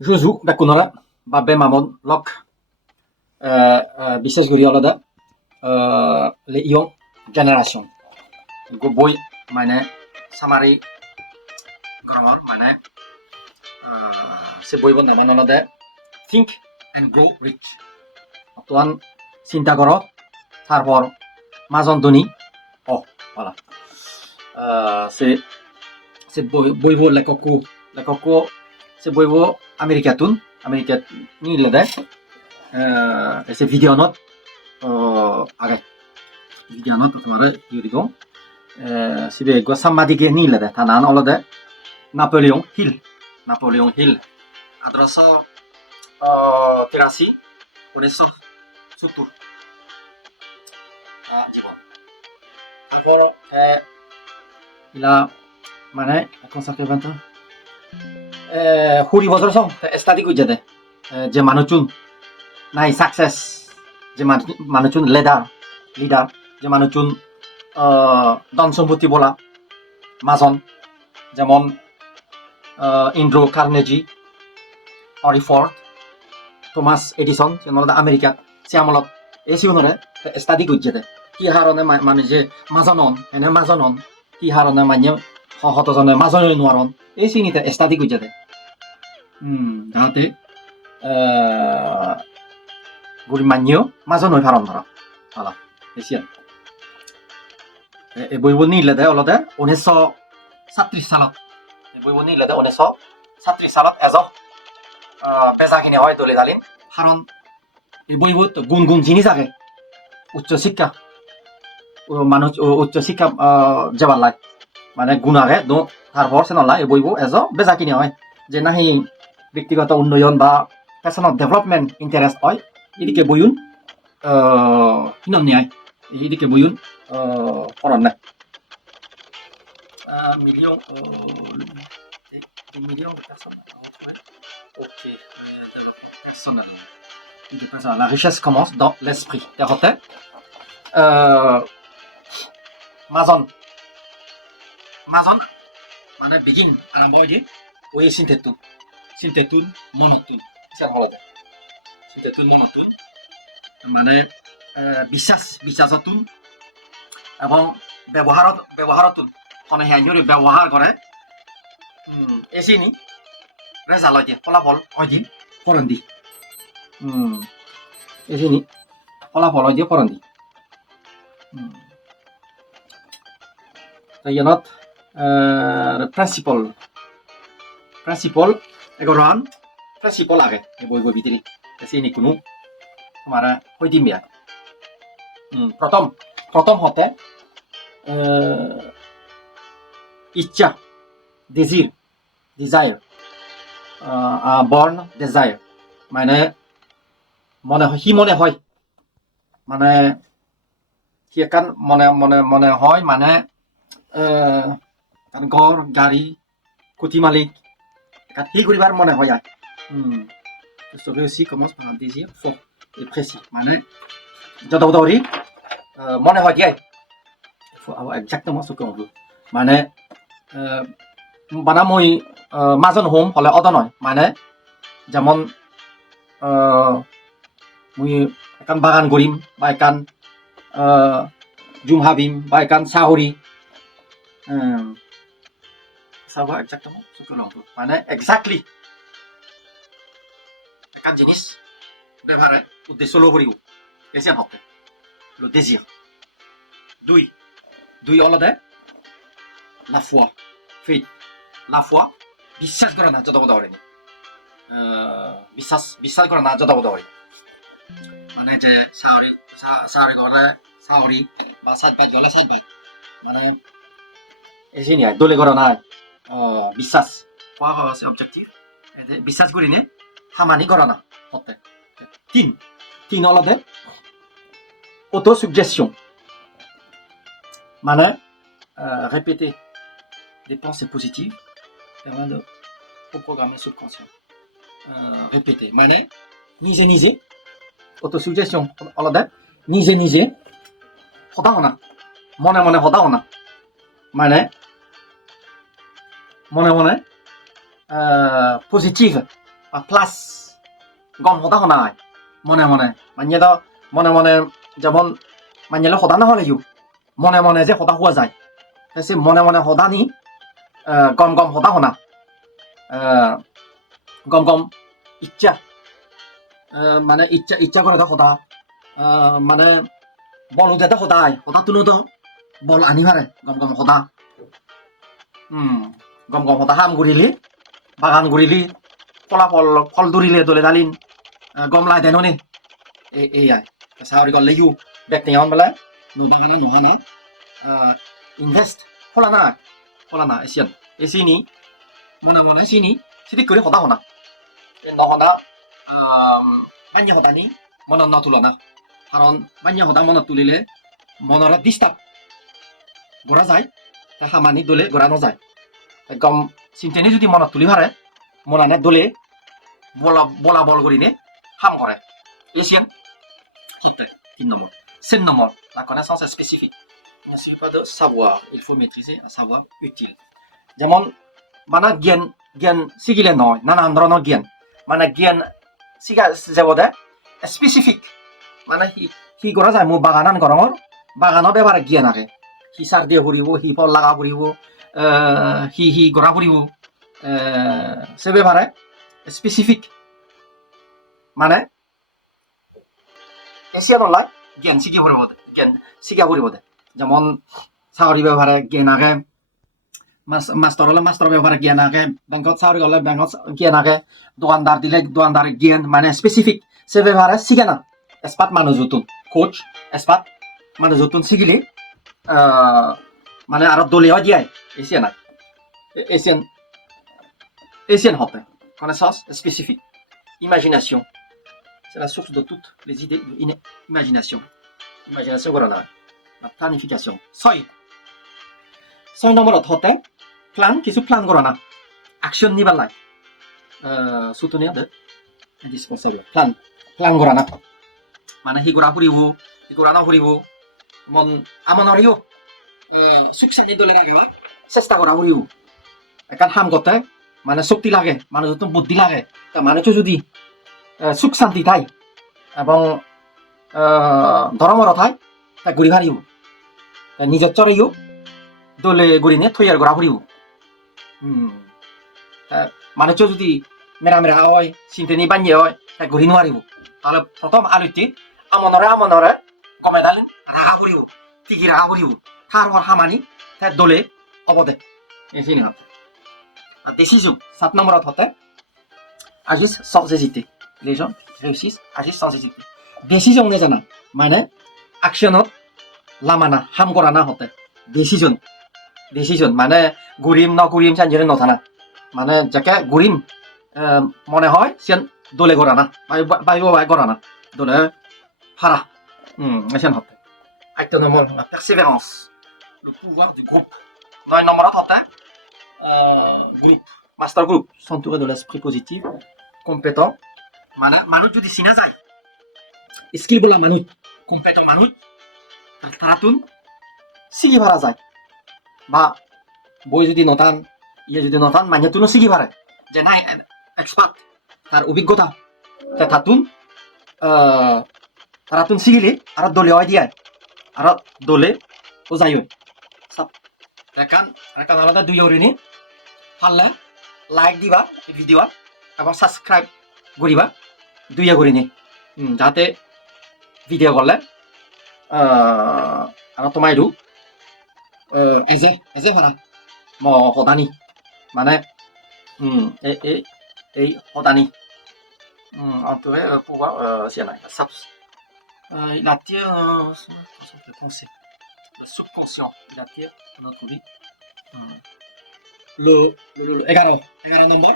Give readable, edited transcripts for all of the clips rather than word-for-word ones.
Josu bekunora babbe mamon lok বিশ্বাস করি আলাদা le young generation go boy মানে samari গ্রহণ মানে সে বইব নেমান আলাদা think and grow rich অতন চিন্তা করো তারপর মাজন ধনী ও voilà সে সে বইব লেখকো সে বইব আমেরিকাতুন ni lede ese videonot aga videonot tomare yurigo sibe go sammadige ni lede tanan olode Napoleon Hill adroso 83 1970 জীবন তারপর ইলা মানে consacré 20 ans 20 বছর সং স্টাডি কই যেতে যে মানুষজন নাই সাকসেস যে মানুষজন লিডার যে মানুষজন ধন সম্পত্তি বলা মাজন যেমন ইন্ড্রো Carnegie Ori Ford Thomas Edison যেমন আমেরিকা সে আমলত এই সিগুণরে স্টাডি কই যেতে কি হারণে মানে যে মাজনন কি হারণে মানে সহতজনে মাজনে নোৱাৰন এই চিনিতে স্টাডি কই যেতে যাতে গরি মানিও মাজন হই ফারন ধরা আলা এসিয়ান এই বইব নিলে অলদে 1937 সালত এই বইব নিলে 1937 সালত এজক বেজাখিনি হয় দলে জালিন কারণ এই বইব গুণ জিনিস আগে উচ্চ শিক্ষা মানুষ উচ্চ শিক্ষা যাবার লাগে মানে গুণ আগে তারপর সে নলা এই বইব এজক বেজাখিনি হয় যে নাহি ব্যক্তিগত উন্নয়ন বা পার্সোনাল ডেভেলপমেন্ট ইন্টারেস্ট হয় এদিকে বইউন কিনম নেয় এদিকে বইউন পড়ান না millions de personnes. Ok, développement personnel. La richesse commence dans l'esprit. Mazon মানে begin আরম্ভ হয় যে ওই syntheton monotone c'est হলদে syntheton monotone মানে বিশ্বাসতুন এবং ব্যবহারতুন কোন হ্যাঞ্জরি ব্যবহার করে এসিনি রেজাল্ট হয় ফলাফল হয় দিন করণ দি এসিনি ফলাফল হয় দিয়ে করণ দি ইয়ানত প্রিন্সিপল এগরান প্রিন্সিপল আগে এই বই ভিতরে এসিনি কোনো তোমারা হই দিম বিয়া প্রথম হতে ইচ্ছা desire born desire মানে মনে হয় মানে কি কান মনে হয় মানে ঘর গাড়ি কুটি মালিক কি করিবার মনে হয় আর serait aussi commence par un désir fort et précis মানে যত দৌড়ি মনে হয় দিয়াই il faut avoir exactement ce qu'on veut মানে বানা মই মাজন হোম হলে অদ নয় মানে যেমন মুই একান বাগান করিম বা একান জুম হাবিম বা একান চাহরি savoir exactement ce que l'on veut মানে exactly একান জিনিস ব্যবহারে উদ্দেশ্য লো করিব এসে হতে le désir দুই অলদে la foi faith la foi বিশ্বাস করে না যত কথা বলেনি বিশ্বাস করে না যত কথা বলে মানে যে সাউরি ঘরে সাউরি বা সাইড গলে সাইড মানে এসে নিয়ে দলে করে নাই বিশ্বাস সে অবজেক্টিভ বিশ্বাস করি নে হামানি করে না হতে তিন অলদে অটো সুগেস্টিয়ন মানে répéter des pensées positives permet de reprogrammer le subconscient. Répéter. মানে নিজে autosuggestion আলাদা নিজে হতাও না মনে হতাও না মানে মনে পজিটিভ প্লাস গম হতা হনায় মনে মনে মানিয়ে তো মনে মনে যেমন মানিয়ে হতা না হলে মনে মনে যে হতা হওয়া যায় সে মনে মনে হতা নি গম গম হতা হনা গম গম ইচ্ছা মানে ইচ্ছা ইচ্ছা করে তো হতা মানে বল উঠে তো হতায় হতা তুলো তো বল আনি পারে গম গম হতা গম গম হতা হাম ঘুরিলি বাগান ঘুরিলি ফলা ফল ফল ধরিলে দলে দালিন গম লাই দেন নি এই আই সাহরি গলে ব্যক্তি হন বেলা বাগানা নহানা ইনভেস্ট ফলানা এসিয়ান এসিনি মনে মনে সিনি সিদি করে হতা হনা নহনা বান্যা হতানি মনত নতুলনা কারণ বান্যা হতা মনত তুলিলে মনৰ ডিস্টার্ব গড়া যায় তাই খামানি দলে গড়া নযায় গম চিন্তানি যদি মনত তুলি পারে মনানে দলে বলা বল করিনে হাম করে এসিয়ান সত্যি 3 নম্বর 5 নম্বর la connaissance est spécifique il ne suffit pas de savoir il faut maîtriser un savoir utile যেমন মানে জ্ঞান শিকিলে নয় নানান ধৰণৰ জ্ঞান মানে জ্ঞান শিকা যাবদে স্পেচিফিক মানে সি কৰা যায় মোৰ বাগানান গৰমৰ বাগানত এবাৰ জ্ঞান আহে সি সাৰ দিয়ে ফুৰিব সি ফল লগা ফুৰিব সি গৰা ফুৰিব সেবে পারে স্পেসিফিক মানে এশিয়ান ওলাই জ্ঞান শিকা ফুরিব যেমন চাকরি ব্যবহারে জ্ঞান আগে মাস্টার হলে মাস্টার ব্যবহারে জ্ঞান আগে ব্যাংকত চাকরি হলে ব্যাংকত জ্ঞান আগে দোকানদার দিলে দোকানদার জ্ঞান মানে স্পেসিফিক সে ব্যবহারে শিখে না এসপাত মানুষ নতুন কোচ এসপাত মানুষ নতুন শিখিলে মানে আরো দলীয় দিয়ায় Asian Essien hoppe. Connaissance spécifique. Imagination. C'est la source de toutes les idées de imagination. Imagination, voilà. La planification. Soy. Soy nomor hotte. Plan, qui sous plan gorana. Action ni balai. Soutenir de indispensable. Plan gorana. Mana higura huriwu. Higurana huriwu. Mon amonorio. Succès ni dollar agak. Sesta gora huriwu. Akan ham gote. মানে শক্তি লাগে মানুষ যত বুদ্ধি লাগে তা মানুষও যদি সুখ শান্তি থাই এবং ধর্মর থাই তা ঘুরি হারিব নিজের চড়াইও দলে ঘুরি নিয়ে থইয়ার ঘোরা ফুরিব মানুষও যদি মেরা হয় চিন্তানি বানিয়ে হয় তা ঘুরি নোৱাৰিব তাহলে প্রথম আলোটি আমনরে গমে ডালি রাগা ফুরিব টিকি রাগা ফুরিব তার হামানি তার দলে অবদে এইখিনি হয় décision. 7 নম্বৰত হতে agissent sans hésiter. Les gens réussissent, agissent sans hésiter. Décision নে জানা মানে actionত লামানা হাম কৰা না হতে decision মানে গুৰিম নগুৰিম চাঞ্জরে নথানা মানে যাকে গুৰিম মনে হয় সেন দলে কৰা না বাইব কৰা না দলে ফারা এসেন হতে 8 নম্বর la persévérance, le pouvoir du groupe. 9 নম্বৰত হতে groupe, master group, s'entourer de l'esprit positif, compétent. Manut যদি চিনা যায় স্কিল বলা মানুষ কম্পিটেন্ট মানুষ তারাতুন সিগি ভাড়া যায় বা বই যদি নতান যদি নতান মানে তুনো সিগি ভাড়া যে নাই এক্সপার্ট তার অভিজ্ঞতা তারাতুন সিগিলে আর দলে হয় দিয়ে আর দলে ও যাইও rekan আলাদা দুই ওরিনি পারলে লাইক দিবা ভিডিও এবং সাবস্ক্রাইব করিবা দুইয়া করিনি যাতে ভিডিও করলে আর তোমাইরু এজে ভাড়া ম হদানি মানে এই হদানি entouré pouvoir si elle a il attire de penser le subconscient il attire notre vie le 11 নম্বর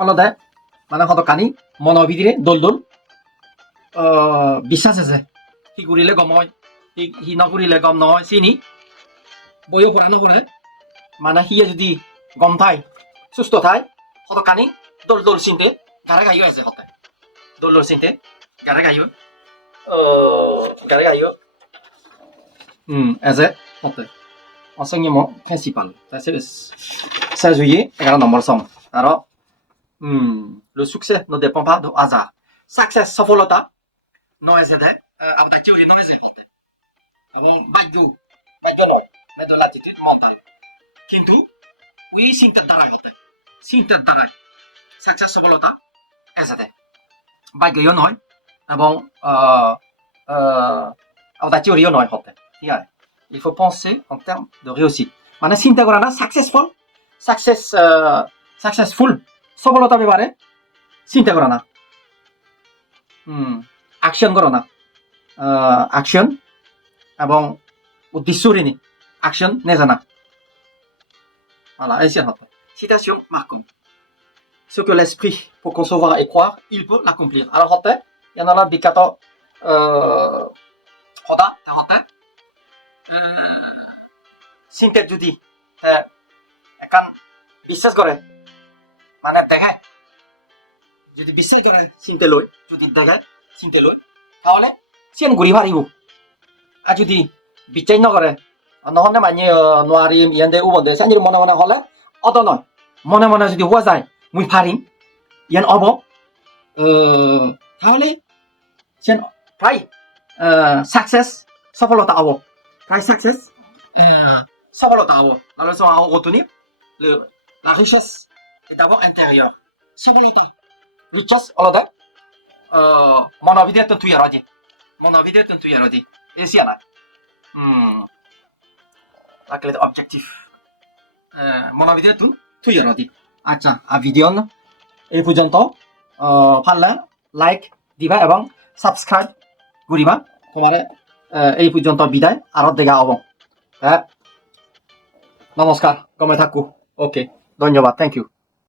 অলদে মানে হতকানি মনৰ ভিতরে দোল বিশ্বাস আছে সি ঘুরিলে গম হয় সি নঘুরিলে গম নহয় চিনি বইও পড়া নপড়ে মানে সিয়ে যদি গম থাই সুস্থ থাই হতকানি দোল চিনতে গারে গাইও আছে হতে দোল চিনতে গারে গাইও আছে হতে enseignement principal. C'est le 16 juillet, 11 নম্বর song. Alors, Le succès ne dépend pas de hasard. Success সফলতা নয় যে দেয় আপনার চিউরি নয় যে হতে এবং ভাগ্য নয় মেধো l'attitude mentale কিন্তু ওই চিন্তার দ্বারাই হতে চিন্তার দ্বারাই সাকসেস সফলতা এসে দেয় ভাগ্যও নয় এবং আপনার চিউরিও নয় হতে ঠিক আছে il faut penser en termes de réussite মানে চিন্তা করা না সাকসেসফুল সফলতা ব্যাপারে চিন্তা করা না অ্যাকশন করো না অ্যাকশন এবং উদ্দেশ্য ঋণী অ্যাকশন নে জানা voilà essayez de citation Marcon ce que l'esprit peut concevoir et croire il peut l'accomplir alors হতে ইয়ানালা বিখ্যাত কথা হতে চিন্তা যদি একান বিশ্বাস করে মানে দেখে যদি বিশ্বাস করে চিন্তা লয় যদি দেখে চিন্তা লয় তাহলে সিয়ান ঘুরি পারিব আর যদি বিচার নকৰে নহলে মানে নোৱাৰিম ইয়াতে উবন্ধ চাই মনে মনে হলে অত নয় মনে মনে যদি হওয়া যায় মুই পারিম ইয়ান হব তাহলে সিয়ান প্রায় সাকসেস সফলতা হব প্রায় সাকসেস সফলতা হব lalu soal retenir la richesse est d'abord intérieure সফলতা richesse oleh monovideo tentu ya rodi monovideo tentu ya rodi isi ana la clé objectif monovideo tentu ya rodi আচ্ছা আর ভিডিও এই পর্যন্ত ভালো লাইক দিবা এবং সাবস্ক্রাইব করিবা তোমার এই পর্যন্ত বিদায় আর দেখা হব নমস্কার কমে থাকো ওকে ধন্যবাদ থ্যাংক ইউ